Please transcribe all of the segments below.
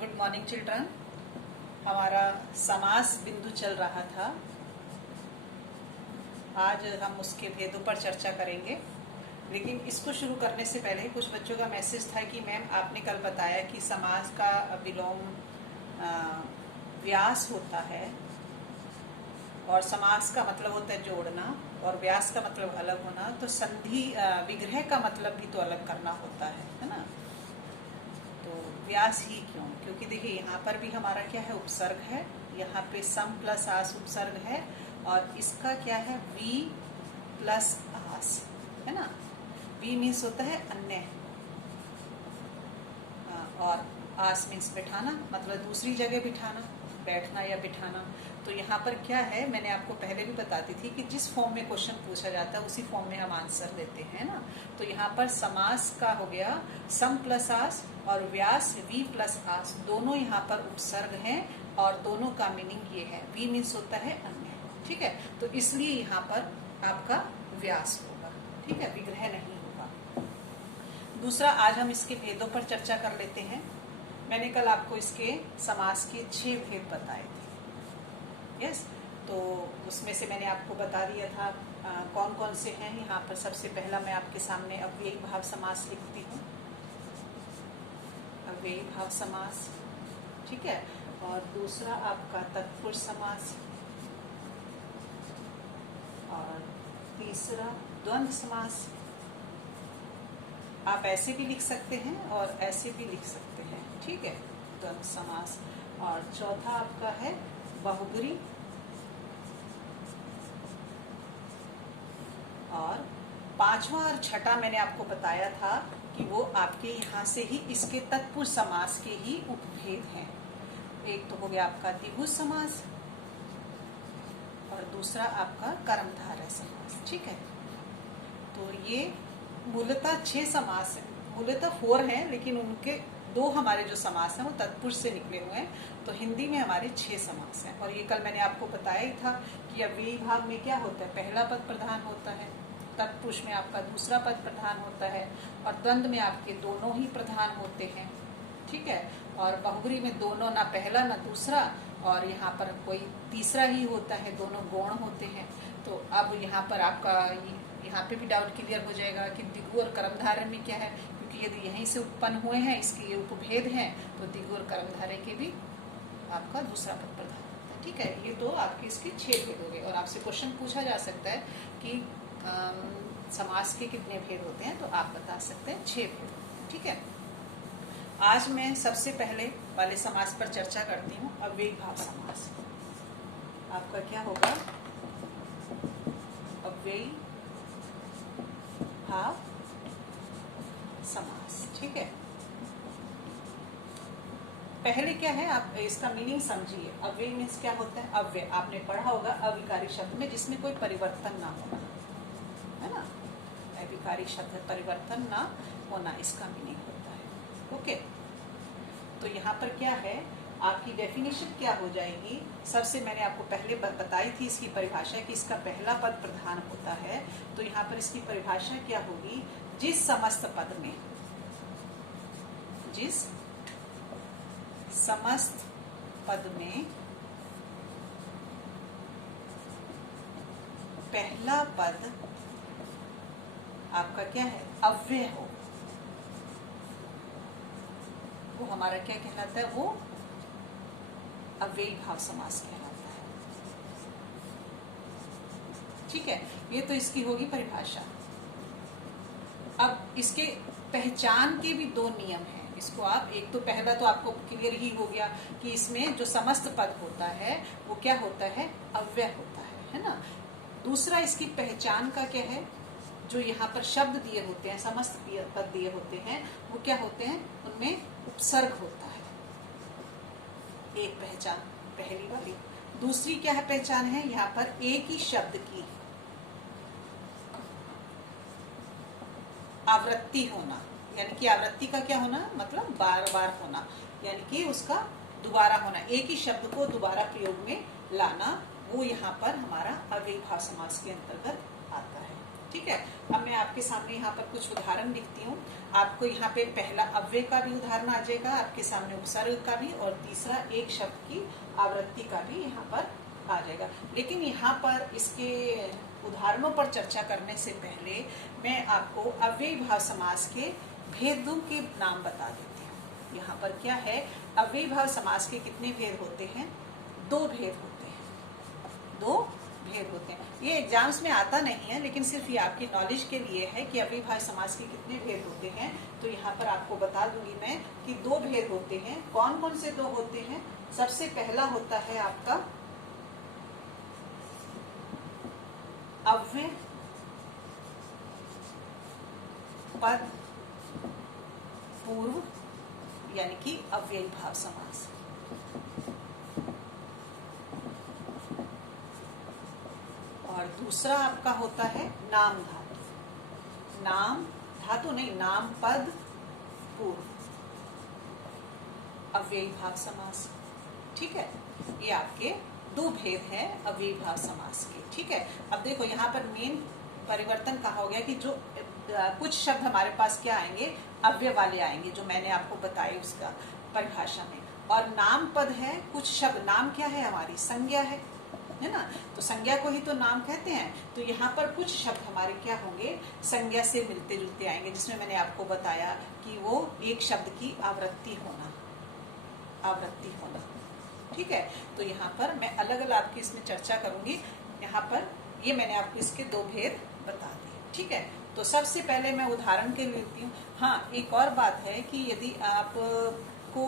Good morning children. हमारा समास बिंदु चल रहा था। आज हम उसके भेदों पर चर्चा करेंगे, लेकिन इसको शुरू करने से पहले कुछ बच्चों का मैसेज था कि मैम आपने कल बताया कि समास का विलोम व्यास होता है और समास का मतलब होता है जोड़ना और व्यास का मतलब अलग होना, तो संधि विग्रह का मतलब भी तो अलग करना होता है ना। तो व्यास ही क्यों? क्योंकि देखिए यहाँ पर भी हमारा क्या है, उपसर्ग है। यहाँ पे सम प्लस आस उपसर्ग है और इसका क्या है, वी प्लस आस है ना। वी मीन्स होता है अन्य और आस मीन्स बिठाना, मतलब दूसरी जगह बिठाना, बैठना या बिठाना। तो यहाँ पर क्या है, मैंने आपको पहले भी बताती थी कि जिस फॉर्म में क्वेश्चन पूछा जाता है उसी फॉर्म में हम आंसर देते हैं ना। तो यहाँ पर समास का हो गया सम प्लस आस और व्यास वी प्लस आस, दोनों यहाँ पर उपसर्ग हैं और दोनों का मीनिंग ये है, वी मीन्स होता है अन्य, ठीक है। तो इसलिए यहाँ पर आपका व्यास होगा, ठीक है, विग्रह नहीं होगा। दूसरा, आज हम इसके भेदों पर चर्चा कर लेते हैं। मैंने कल आपको इसके समास के 6 भेद बताए थे, यस। तो उसमें से मैंने आपको बता दिया था कौन कौन से हैं। यहाँ पर सबसे पहला मैं आपके सामने अव्ययी भाव समास लिखती हूँ, अव्ययी भाव समास, ठीक है। और दूसरा आपका तत्पुरुष समास और तीसरा द्वंद्व समास। आप ऐसे भी लिख सकते हैं और ऐसे भी लिख सकते हैं, ठीक है, द्वंद्व समास। और चौथा आपका है बहुब्री और पांचवा और छठा मैंने आपको बताया था कि वो आपके यहाँ से ही इसके तत्पुरुष समास के ही उपभेद हैं। एक तो हो गया आपका द्विगु समास और दूसरा आपका कर्मधारय समास, ठीक है। तो ये मूलतः 6 समास है, मूलतः 4 हैं, लेकिन उनके 2 हमारे जो समास हैं वो तत्पुरुष से निकले हुए हैं। तो हिंदी में हमारे 6 समास हैं। और ये कल मैंने आपको बताया ही था कि अव्ययी भाव में क्या होता है, पहला पद प्रधान होता है, तत्पुरुष में आपका दूसरा पद प्रधान होता है और द्वंद्व में आपके दोनों ही प्रधान होते हैं, ठीक है। और बहुब्री में दोनों, ना पहला ना दूसरा, और यहाँ पर कोई तीसरा ही होता है, दोनों गौण होते हैं। तो अब यहाँ पर आपका यहाँ पे भी डाउट क्लियर हो जाएगा कि द्विगु और कर्मधारय में क्या है, क्योंकि यदि यहीं से उत्पन्न हुए हैं, इसके ये उपभेद हैं, तो द्विगु और कर्मधारय के भी आपका दूसरा पद प्रधान होता है, ठीक है। ये तो आपके इसके 6 भेद हो गए। और आपसे क्वेश्चन पूछा जा सकता है कि समास के कितने भेद होते हैं, तो आप बता सकते हैं 6 भेद, ठीक है। आज मैं सबसे पहले वाले समास पर चर्चा करती हूँ, अव्ययी भाव समास। आपका क्या होगा, अव्ययी भाव समास, ठीक है। पहले क्या है, आप इसका मीनिंग समझिए। अव्ययी मीन्स क्या होता है, अव्यय आपने पढ़ा होगा, अविकारी शब्द में जिसमें कोई परिवर्तन ना होना, है ना। अविकारी शब्द परिवर्तन ना होना, इसका मीनिंग होता है, ओके। तो यहाँ पर क्या है, आपकी डेफिनेशन क्या हो जाएगी। सबसे मैंने आपको पहले बताई थी इसकी परिभाषा कि इसका पहला पद प्रधान होता है। तो यहाँ पर इसकी परिभाषा क्या होगी, जिस समस्त पद में, जिस समस्त पद में पहला पद आपका क्या है, अव्यय हो, वो हमारा क्या कहलाता है, वो अव्ययी भाव समास कहलाता है, ठीक है। ये तो इसकी होगी परिभाषा। अब इसके पहचान के भी 2 नियम हैं। इसको आप, एक तो पहला तो आपको क्लियर ही हो गया कि इसमें जो समस्त पद होता है वो क्या होता है, अव्यय होता है ना। दूसरा, इसकी पहचान का क्या है, जो यहाँ पर शब्द दिए होते हैं, समस्त पद दिए होते हैं, वो क्या होते हैं, उनमें उपसर्ग होता है। एक पहचान पहली वाली। दूसरी क्या है पहचान है, यहाँ पर एक ही शब्द की आवृत्ति होना, यानी कि आवृत्ति का क्या होना, मतलब बार बार होना, यानी कि उसका दोबारा होना, एक ही शब्द को दोबारा प्रयोग में लाना, वो यहाँ पर हमारा अव्ययी भाव समास के अंतर्गत आता है, ठीक है। अब मैं आपके सामने यहाँ पर कुछ उदाहरण लिखती हूँ। आपको यहाँ पे पहला अव्यय का भी उदाहरण आ जाएगा, आपके सामने उपसर्ग का भी, और तीसरा एक शब्द की आवृत्ति का भी यहाँ पर आ जाएगा। लेकिन यहाँ पर इसके उदाहरणों पर चर्चा करने से पहले मैं आपको अव्ययी भाव समास के भेदों के नाम बता देती हूँ। यहाँ पर क्या है, अव्ययी भाव समास के कितने भेद होते हैं? 2 भेद होते हैं। 2 भेद होते हैं। ये एग्जाम्स में आता नहीं है, लेकिन सिर्फ ये आपकी नॉलेज के लिए है कि अव्ययी भाव समास के कितने भेद होते हैं। तो यहाँ पर आपको बता दूंगी मैं कि 2 भेद होते हैं। कौन कौन से 2 होते हैं? सबसे पहला होता है आपका अव्यय पद पूर्व, यानी कि अव्ययी भाव समास। और दूसरा आपका होता है नाम धातु। नाम धातु नहीं, नाम पद पूर्व, अव्ययी भाव समास। ठीक है, ये आपके 2 भेद हैं अव्ययी भाव समास के। ठीक है, अब देखो यहाँ पर मेन परिवर्तन कहा हो गया कि जो कुछ शब्द हमारे पास क्या आएंगे, अव्यय वाले आएंगे, जो मैंने आपको बताया उसका परिभाषा में। और नाम पद है, कुछ शब्द, नाम क्या है, हमारी संज्ञा है ना, तो संज्ञा को ही तो नाम कहते हैं। तो यहाँ पर कुछ शब्द हमारे क्या होंगे, संज्ञा से मिलते जुलते आएंगे, जिसमें मैंने आपको बताया कि वो एक शब्द की आवृत्ति होना, आवृत्ति होना। ठीक है, तो यहाँ पर मैं अलग अलग आपकी इसमें चर्चा करूंगी। यहाँ पर ये मैंने आपको इसके 2 भेद बता दिए। ठीक है, तो सबसे पहले मैं उदाहरण के लिए लेती हूँ। हाँ, एक और बात है कि यदि आपको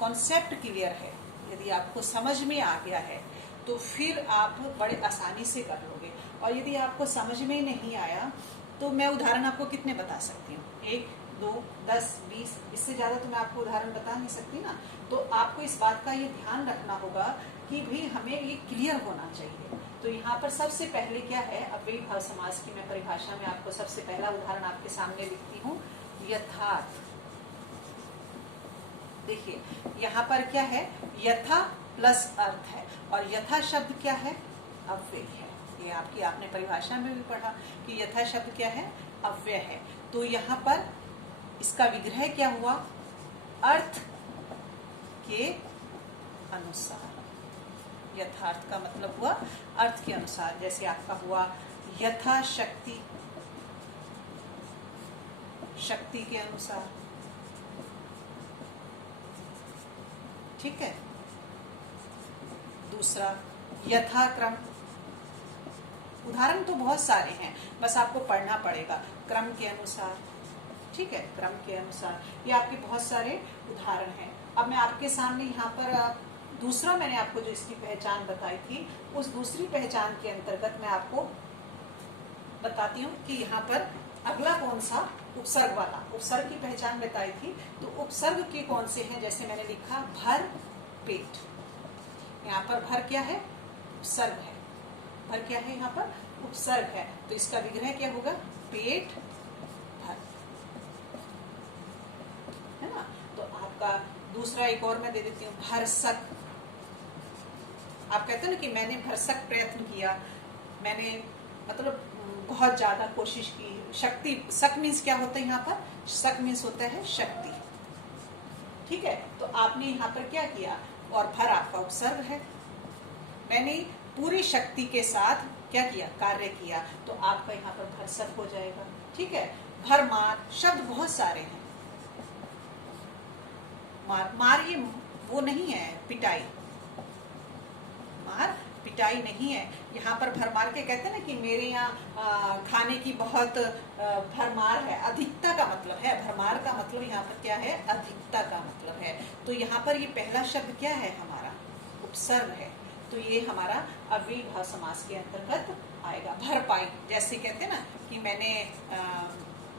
कॉन्सेप्ट क्लियर है, यदि आपको समझ में आ गया है, तो फिर आप बड़े आसानी से कर लोगे। और यदि आपको समझ में नहीं आया, तो मैं उदाहरण आपको कितने बता सकती हूँ, 1, 2, 10, 20, इससे ज़्यादा तो मैं आपको उदाहरण बता नहीं सकती ना। तो आपको इस बात का ये ध्यान रखना होगा कि भी हमें ये क्लियर होना चाहिए। तो यहाँ पर सबसे पहले क्या है, अव्ययी भाव समास की मैं परिभाषा में आपको सबसे पहला उदाहरण आपके सामने लिखती हूँ, यथार्थ। देखिए यहाँ पर क्या है, यथा प्लस अर्थ है, और यथा शब्द क्या है, अव्यय है। ये आपकी आपने परिभाषा में भी पढ़ा कि यथा शब्द क्या है, अव्यय है। तो यहाँ पर इसका विग्रह क्या हुआ, अर्थ के अनुसार। यथार्थ का मतलब हुआ अर्थ के अनुसार। जैसे आपका हुआ यथाशक्ति, शक्ति के अनुसार। ठीक है, दूसरा यथाक्रम। उदाहरण तो बहुत सारे हैं, बस आपको पढ़ना पड़ेगा, क्रम के अनुसार। ठीक है, क्रम के अनुसार, ये आपके बहुत सारे उदाहरण हैं। अब मैं आपके सामने यहाँ पर दूसरा मैंने आपको जो इसकी पहचान बताई थी, उस दूसरी पहचान के अंतर्गत मैं आपको बताती हूँ कि यहाँ पर अगला कौन सा, उपसर्ग वाला, उपसर्ग की पहचान बताई थी। तो उपसर्ग के कौन से हैं, जैसे मैंने लिखा भर पेट। यहाँ पर भर क्या है, उपसर्ग है। भर क्या है, यहाँ पर उपसर्ग है। तो इसका विग्रह क्या होगा, पेट भर, है ना। तो आपका दूसरा एक और मैं दे देती हूँ, भरसक। आप कहते हैं ना कि मैंने भरसक प्रयत्न किया, मैंने मतलब बहुत ज्यादा कोशिश की। शक्ति, सक मीन्स क्या होता है, यहाँ पर सक मीन्स होता है शक्ति। ठीक है, तो आपने यहाँ पर क्या किया, और भर आपका उपसर्ग है, मैंने पूरी शक्ति के साथ क्या किया, कार्य किया, तो आपका यहाँ पर भरसक हो जाएगा। ठीक है, भरमार, शब्द बहुत सारे हैं। मार, मार ये वो नहीं है पिटाई, मार पिटाई नहीं है। यहाँ पर भरमार के कहते हैं ना कि मेरे यहाँ खाने की बहुत भरमार है, अधिकता का मतलब है। भरमार का मतलब यहाँ पर क्या है, अधिकता का मतलब है। तो यहाँ पर ये पहला शब्द क्या है, हमारा उपसर्ग है। तो ये हमारा अव्ययी भाव समास के अंतर्गत आएगा। भरपाई, जैसे कहते हैं ना कि मैंने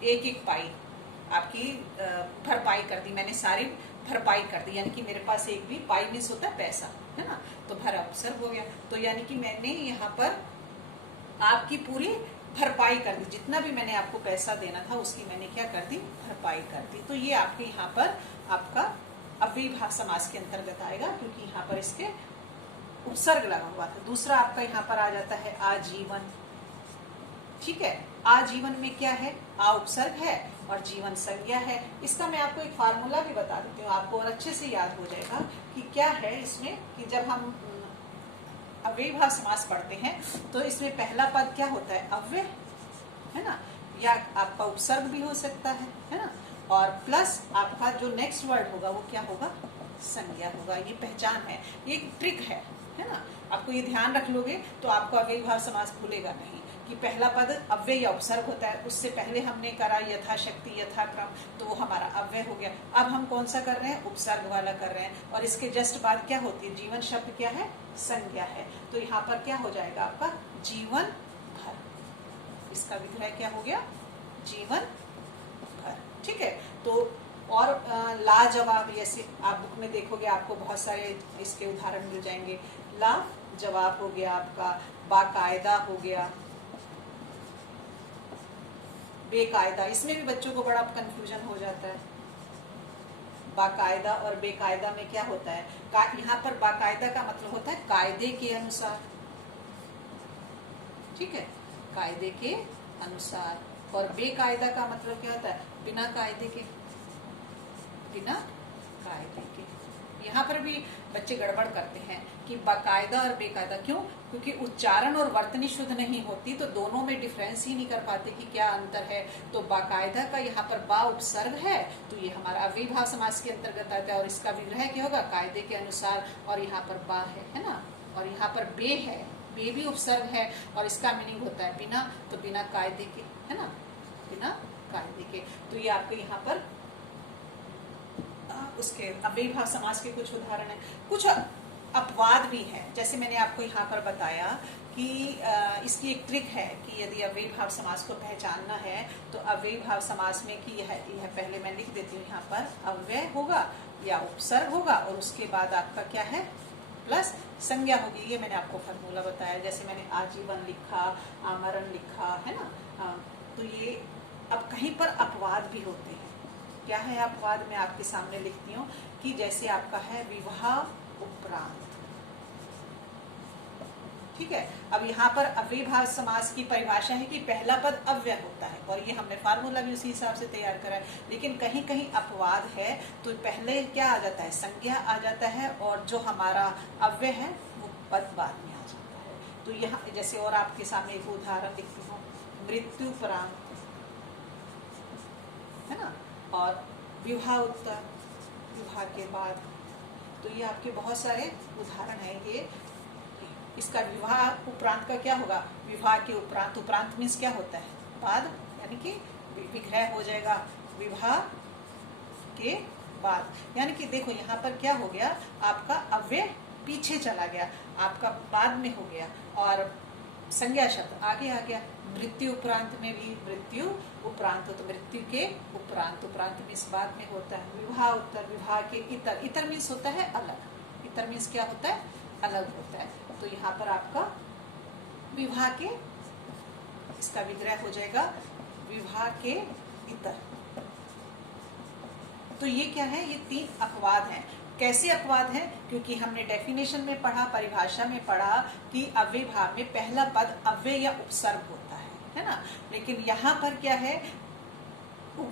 एक एक पाई आपकी भरपाई कर दी, मैंने सारी भरपाई कर दी, यानी कि मेरे पास एक भी पाई मीन्स होता है पैसा, है ना। तो भर उपसर्ग हो गया। तो यानी कि मैंने यहाँ पर आपकी पूरी भरपाई कर दी, जितना भी मैंने आपको पैसा देना था उसकी मैंने क्या कर दी, भरपाई कर दी। तो ये आपके यहाँ पर आपका अव्ययी भाव समास के अंतर्गत आएगा, क्योंकि यहाँ पर इसके उपसर्ग लगा हुआ था। दूसरा आपका यहाँ पर आ जाता है आजीवन। ठीक है, आजीवन में क्या है, आ उपसर्ग है और जीवन संज्ञा है। इसका मैं आपको एक फार्मूला भी बता देती हूँ, आपको और अच्छे से याद हो जाएगा कि क्या है इसमें, कि जब हम अव्ययीभाव समास पढ़ते हैं तो इसमें पहला पद क्या होता है, अव्यय है ना, या आपका उपसर्ग भी हो सकता है ना, और प्लस आपका जो नेक्स्ट वर्ड होगा वो क्या होगा, संज्ञा होगा। ये पहचान है, ये एक ट्रिक है ना, आपको ये ध्यान रख लोगे तो आपको अव्ययीभाव समास भूलेगा नहीं कि पहला पद अव्यय या उपसर्ग होता है। उससे पहले हमने करा यथाशक्ति यथाक्रम, तो वो हमारा अव्यय हो गया। अब हम कौन सा कर रहे हैं, उपसर्ग वाला कर रहे हैं, और इसके जस्ट बाद क्या होती है, जीवन शब्द क्या है, संज्ञा है। तो यहाँ पर क्या हो जाएगा आपका जीवन भर, इसका विग्रह क्या हो गया, जीवन भर। ठीक है, तो और लाजवाब, जैसे आप बुक में देखोगे आपको बहुत सारे इसके उदाहरण मिल जाएंगे। लाजवाब हो गया आपका, बाकायदा हो गया, बेकायदा। इसमें भी बच्चों को बड़ा कंफ्यूजन हो जाता है, बाकायदा और बेकायदा में क्या होता है। यहाँ पर बाकायदा का मतलब होता है कायदे के अनुसार, ठीक है, कायदे के अनुसार, और बेकायदा का मतलब क्या होता है, बिना कायदे के, बिना कायदे के। यहाँ पर भी बच्चे गड़बड़ करते हैं कि बाकायदा और बेकायदा, क्यों, क्योंकि उच्चारण और वर्तनी शुद्ध नहीं होती, तो दोनों में डिफरेंस ही नहीं कर पाते कि क्या अंतर है। तो बाकायदा का यहाँ पर बा उपसर्ग है, तो ये हमारा अव्ययीभाव समास के अंतर्गत आता है, और इसका विग्रह क्या होगा, कायदे के अनुसार, और यहाँ पर बा है ना, और यहाँ पर बे है, बे भी उपसर्ग है, और इसका मीनिंग होता है बिना, तो बिना कायदे के, है ना, बिना कायदे के। तो ये आपको यहाँ पर उसके अव्ययीभाव समास के कुछ उदाहरण है। कुछ अपवाद भी है, जैसे मैंने आपको यहाँ पर बताया कि इसकी एक ट्रिक है कि यदि अव्ययीभाव समास को पहचानना है तो अव्ययीभाव समास में कि यह पहले मैं लिख देती हूँ, यहाँ पर अव्यय होगा या उपसर्ग होगा, और उसके बाद आपका क्या है, प्लस संज्ञा होगी। ये मैंने आपको फॉर्मूला बताया, जैसे मैंने आजीवन लिखा, आमरण लिखा, है ना। तो ये अब कहीं पर अपवाद भी होते हैं। क्या है अपवाद, मैं आपके सामने लिखती हूँ कि जैसे आपका है विवाह उपरांत, ठीक है। अब यहाँ पर अव्ययीभाव समास की परिभाषा है कि पहला पद अव्यय होता है, और ये हमने फार्मूला भी उसी हिसाब से तैयार करा है। लेकिन कहीं कहीं अपवाद है, तो पहले क्या आ जाता है, संज्ञा आ जाता है, और जो हमारा अव्यय है वो पद बाद में आ जाता है। तो यहाँ जैसे और आपके सामने एक उदाहरण लिखती हूँ, मृत्युपरांत, है ना, और विवाह उत्तर, विवाह के बाद। तो ये आपके बहुत सारे उदाहरण हैं। ये इसका विवाह उपरांत का क्या होगा, विवाह के उपरांत, उपरांत मीन्स क्या होता है, बाद, यानी कि विग्रह हो जाएगा विवाह के बाद। यानी कि देखो यहाँ पर क्या हो गया, आपका अव्यय पीछे चला गया, आपका बाद में हो गया, और संज्ञा शब्द आगे आ गया। मृत्यु उपरांत में भी मृत्यु उपरांत, तो मृत्यु के उपरांत, उपरांत मीन्स बाद में होता है। विवाह उत्तर, विवाह के इतर, इतर मीन्स होता है अलग, इतर मीन्स क्या होता है, अलग होता है। तो यहाँ पर आपका विवाह के, इसका विग्रह हो जाएगा विवाह के इतर। तो ये क्या है, ये 3 अपवाद हैं। कैसे अपवाद है, क्योंकि हमने डेफिनेशन में पढ़ा, परिभाषा में पढ़ा कि अव्ययीभाव में पहला पद अव्यय या उपसर्ग होता है ना। लेकिन यहाँ पर क्या है,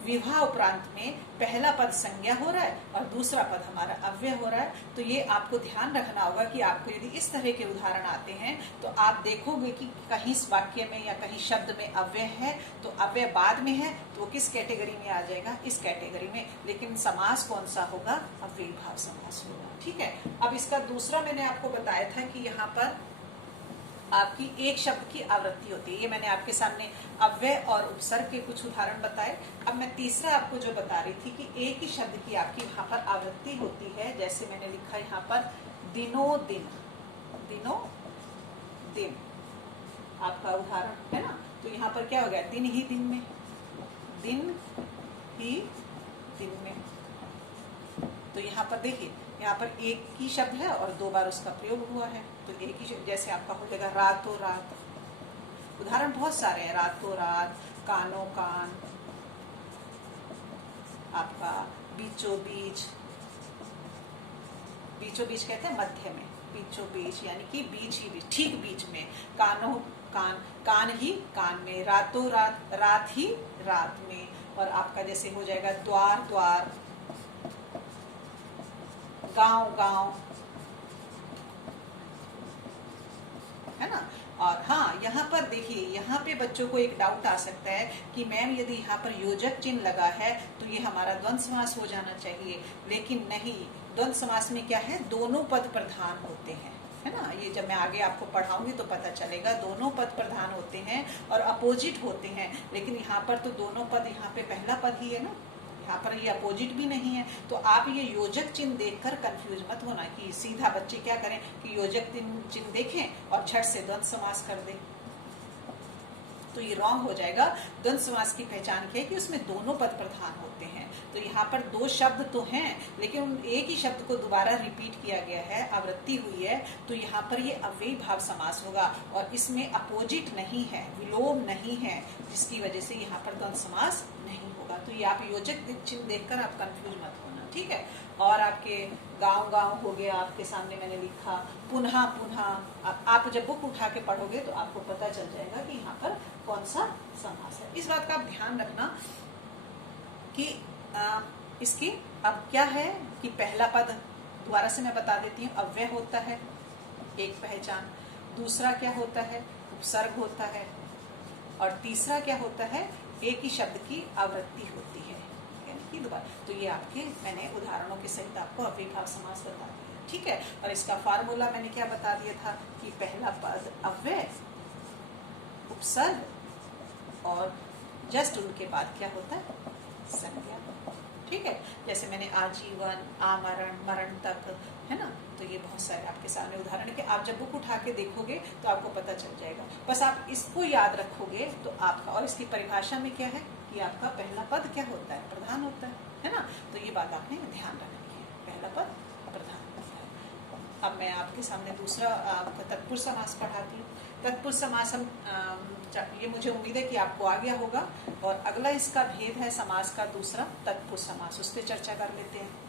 विवाह उपरांत में पहला पद संज्ञा हो रहा है और दूसरा पद हमारा अव्यय हो रहा है। तो ये आपको ध्यान रखना होगा कि आपको यदि इस तरह के उदाहरण आते हैं तो आप देखोगे कि कहीं वाक्य में या कहीं शब्द में अव्यय है, तो अव्यय बाद में है तो वो किस कैटेगरी में आ जाएगा, इस कैटेगरी में। लेकिन समास कौन सा होगा, अव्ययीभाव समास होगा, ठीक है। अब इसका दूसरा मैंने आपको बताया था कि यहाँ पर आपकी एक शब्द की आवृत्ति होती है। ये मैंने आपके सामने अव्यय और उपसर्ग के कुछ उदाहरण बताए। अब मैं तीसरा आपको जो बता रही थी कि एक ही शब्द की आपकी यहाँ पर आवृत्ति होती है। जैसे मैंने लिखा यहाँ पर दिनों दिन, दिनों दिन आपका उदाहरण है ना। तो यहाँ पर क्या हो गया, दिन ही दिन में, दिन ही दिन में। तो यहाँ पर देखिए, यहाँ पर एक ही शब्द है और 2 बार उसका प्रयोग हुआ है। तो एक ही शब्द, जैसे आपका हो जाएगा रातों रात। उदाहरण बहुत सारे हैं, रातों रात, कानों कान, आपका बीचों बीच, बीचों बीच कहते हैं मध्य में, बीचों बीच यानी कि बीच ही बीच, ठीक बीच में, कानों कान, कान ही कान में, रातों रात, रात ही रात में। और आपका जैसे हो जाएगा द्वार द्वार, गांव गांव, है ना। और हाँ, यहाँ पर देखिए, यहाँ पे बच्चों को एक डाउट आ सकता है कि मैम यदि यहाँ पर योजक चिन्ह लगा है तो ये हमारा द्वंद्व समास हो जाना चाहिए, लेकिन नहीं। द्वंद्व समास में क्या है, दोनों पद प्रधान होते हैं, है ना। ये जब मैं आगे आपको पढ़ाऊंगी तो पता चलेगा, दोनों पद प्रधान होते हैं और अपोजिट होते हैं। लेकिन यहाँ पर तो दोनों पद, यहाँ पे पहला पद ही है ना, यहाँ पर ये अपोजिट भी नहीं है। तो आप ये योजक चिन्ह देखकर कंफ्यूज मत होना कि सीधा बच्चे क्या करें कि योजक चिन्ह देखें और झट से द्वंद्व समास कर दें, तो ये रॉन्ग हो जाएगा। द्वंद्व समास की पहचान क्या है कि उसमें दोनों पद प्रधान होते हैं। तो यहाँ पर दो शब्द तो हैं, लेकिन एक ही शब्द को दोबारा रिपीट किया गया है, आवृत्ति हुई है, तो यहाँ पर ये अव्ययी भाव समास होगा और इसमें अपोजिट नहीं है, विलोम नहीं है, जिसकी वजह से यहाँ पर द्वंद्व समास नहीं होगा। तो ये आप योजक चिन्ह देखकर आप कंफ्यूज मत होना, ठीक है। और आपके गांव गांव हो गया, आपके सामने मैंने लिखा पुनः पुनः। आप जब बुक उठा के पढ़ोगे तो आपको पता चल जाएगा कि यहाँ पर कौन सा समास है। इस बात का आप ध्यान रखना कि इसकी अब क्या है कि पहला पद दोबारा से मैं बता देती हूँ, अव्यय होता है, एक पहचान। दूसरा क्या होता है, उपसर्ग होता है। और तीसरा क्या होता है, एक ही शब्द की आवृत्ति होती है, यानी दोबारा। तो ये आपके मैंने उदाहरणों के सहित आपको अव्ययी भाव समास बता दिया, ठीक है। और इसका फार्मूला मैंने क्या बता दिया था कि पहला पद अव्यय, उपसर्ग और जस्ट उनके बाद क्या होता है, संज्ञा, ठीक है। जैसे मैंने आजीवन, आमरण, मरण तक, है ना। तो ये बहुत सारे आपके सामने उदाहरण के, आप जब बुक उठा के देखोगे तो आपको पता चल जाएगा। बस आप इसको याद रखोगे तो आपका, और इसकी परिभाषा में क्या है कि आपका पहला पद क्या होता है, प्रधान होता है ना। तो ये बात आपने ध्यान रखनी है, पहला पद प्रधान होता है। अब मैं आपके सामने दूसरा आपका तत्पुरुष समास पढ़ाती हूँ। तत्पुरुष समास हम ये मुझे उम्मीद है कि आपको आ गया होगा। और अगला इसका भेद है समास का दूसरा, तत्पुरुष समास, उस पर चर्चा कर लेते हैं।